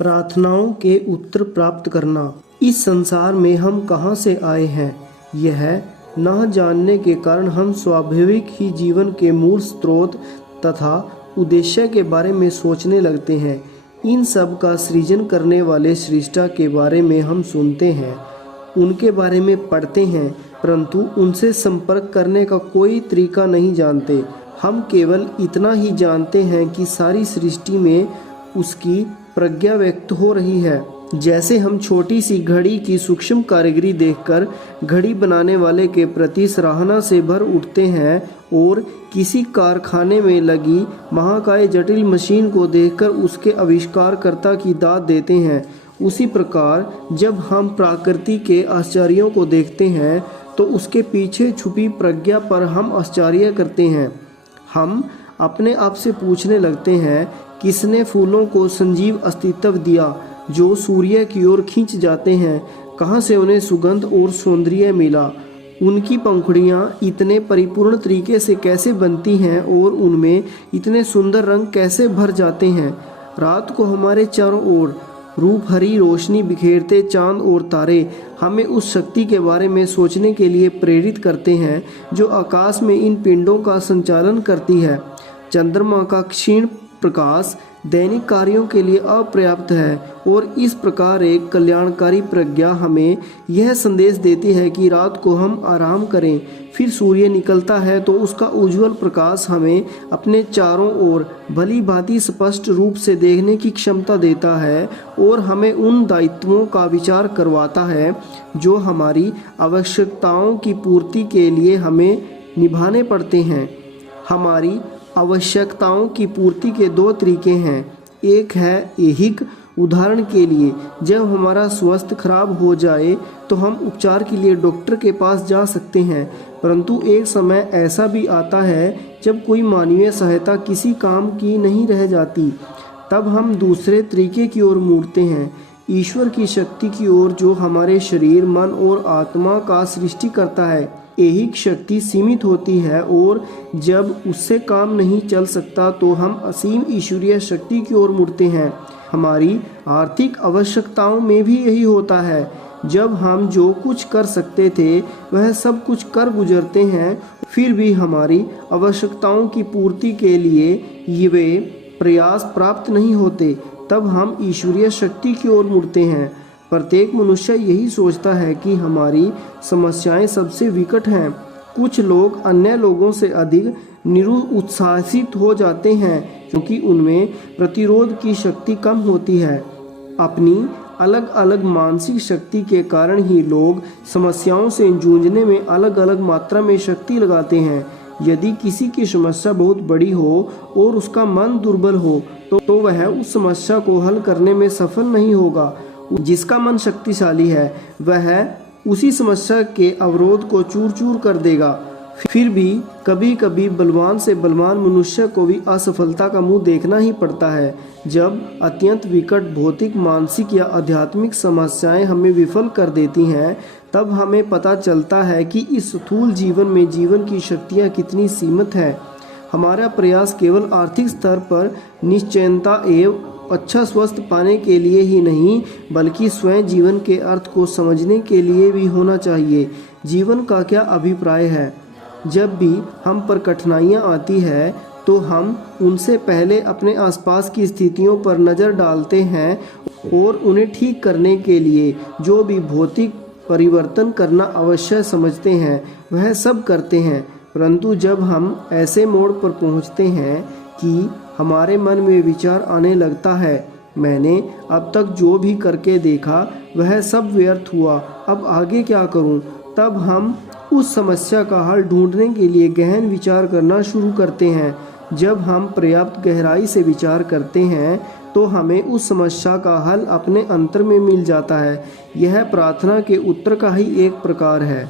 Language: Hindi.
प्रार्थनाओं के उत्तर प्राप्त करना। इस संसार में हम कहाँ से आए हैं, यह न जानने के कारण हम स्वाभाविक ही जीवन के मूल स्रोत तथा उद्देश्य के बारे में सोचने लगते हैं। इन सब का सृजन करने वाले सृष्टा के बारे में हम सुनते हैं, उनके बारे में पढ़ते हैं, परंतु उनसे संपर्क करने का कोई तरीका नहीं जानते। हम केवल इतना ही जानते हैं कि सारी सृष्टि में उसकी प्रज्ञा व्यक्त हो रही है। जैसे हम छोटी सी घड़ी की सूक्ष्म कारीगरी देखकर घड़ी बनाने वाले के प्रति सराहना से भर उठते हैं और किसी कारखाने में लगी महाकाय जटिल मशीन को देखकर उसके आविष्कारकर्ता की दाद देते हैं, उसी प्रकार जब हम प्रकृति के आश्चर्यों को देखते हैं तो उसके पीछे छुपी प्रज्ञा पर हम आश्चर्य करते हैं। हम अपने आप से पूछने लगते हैं, किसने फूलों को संजीव अस्तित्व दिया जो सूर्य की ओर खींच जाते हैं? कहाँ से उन्हें सुगंध और सौंदर्य मिला? उनकी पंखुड़ियाँ इतने परिपूर्ण तरीके से कैसे बनती हैं और उनमें इतने सुंदर रंग कैसे भर जाते हैं? रात को हमारे चारों ओर रूप हरी रोशनी बिखेरते चांद और तारे हमें उस शक्ति के बारे में सोचने के लिए प्रेरित करते हैं जो आकाश में इन पिंडों का संचालन करती है। चंद्रमा का क्षीण प्रकाश दैनिक कार्यों के लिए अपर्याप्त है और इस प्रकार एक कल्याणकारी प्रज्ञा हमें यह संदेश देती है कि रात को हम आराम करें। फिर सूर्य निकलता है तो उसका उज्जवल प्रकाश हमें अपने चारों ओर भली भांति स्पष्ट रूप से देखने की क्षमता देता है और हमें उन दायित्वों का विचार करवाता है जो हमारी आवश्यकताओं की पूर्ति के लिए हमें निभाने पड़ते हैं। हमारी आवश्यकताओं की पूर्ति के दो तरीके हैं। एक है ऐहिक, उदाहरण के लिए जब हमारा स्वास्थ्य खराब हो जाए तो हम उपचार के लिए डॉक्टर के पास जा सकते हैं, परंतु एक समय ऐसा भी आता है जब कोई मानवीय सहायता किसी काम की नहीं रह जाती, तब हम दूसरे तरीके की ओर मुड़ते हैं, ईश्वर की शक्ति की ओर जो हमारे शरीर, मन और आत्मा का सृष्टि करता है। ऐहिक शक्ति सीमित होती है और जब उससे काम नहीं चल सकता तो हम असीम ईश्वरीय शक्ति की ओर मुड़ते हैं। हमारी आर्थिक आवश्यकताओं में भी यही होता है। जब हम जो कुछ कर सकते थे वह सब कुछ कर गुजरते हैं, फिर भी हमारी आवश्यकताओं की पूर्ति के लिए वे प्रयास प्राप्त नहीं होते, तब हम ईश्वरीय शक्ति की ओर मुड़ते हैं। प्रत्येक मनुष्य यही सोचता है कि हमारी समस्याएं सबसे विकट हैं। कुछ लोग अन्य लोगों से अधिक निरुत्साहित हो जाते हैं क्योंकि उनमें प्रतिरोध की शक्ति कम होती है। अपनी अलग अलग मानसिक शक्ति के कारण ही लोग समस्याओं से जूझने में अलग अलग मात्रा में शक्ति लगाते हैं। यदि किसी की समस्या बहुत बड़ी हो और उसका मन दुर्बल हो तो वह उस समस्या को हल करने में सफल नहीं होगा। जिसका मन शक्तिशाली है वह उसी समस्या के अवरोध को चूर चूर कर देगा। फिर भी कभी कभी बलवान से बलवान मनुष्य को भी असफलता का मुंह देखना ही पड़ता है। जब अत्यंत विकट भौतिक, मानसिक या आध्यात्मिक समस्याएं हमें विफल कर देती हैं, तब हमें पता चलता है कि इस स्थूल जीवन में जीवन की शक्तियाँ कितनी सीमित है। हमारा प्रयास केवल आर्थिक स्तर पर निश्चयता एवं अच्छा स्वास्थ्य पाने के लिए ही नहीं बल्कि स्वयं जीवन के अर्थ को समझने के लिए भी होना चाहिए। जीवन का क्या अभिप्राय है? जब भी हम पर कठिनाइयाँ आती है तो हम उनसे पहले अपने आसपास की स्थितियों पर नज़र डालते हैं और उन्हें ठीक करने के लिए जो भी भौतिक परिवर्तन करना आवश्यक समझते हैं वह सब करते हैं। परंतु जब हम ऐसे मोड़ पर पहुँचते हैं कि हमारे मन में विचार आने लगता है, मैंने अब तक जो भी करके देखा वह सब व्यर्थ हुआ, अब आगे क्या करूं? तब हम उस समस्या का हल ढूंढने के लिए गहन विचार करना शुरू करते हैं। जब हम पर्याप्त गहराई से विचार करते हैं तो हमें उस समस्या का हल अपने अंतर में मिल जाता है। यह प्रार्थना के उत्तर का ही एक प्रकार है।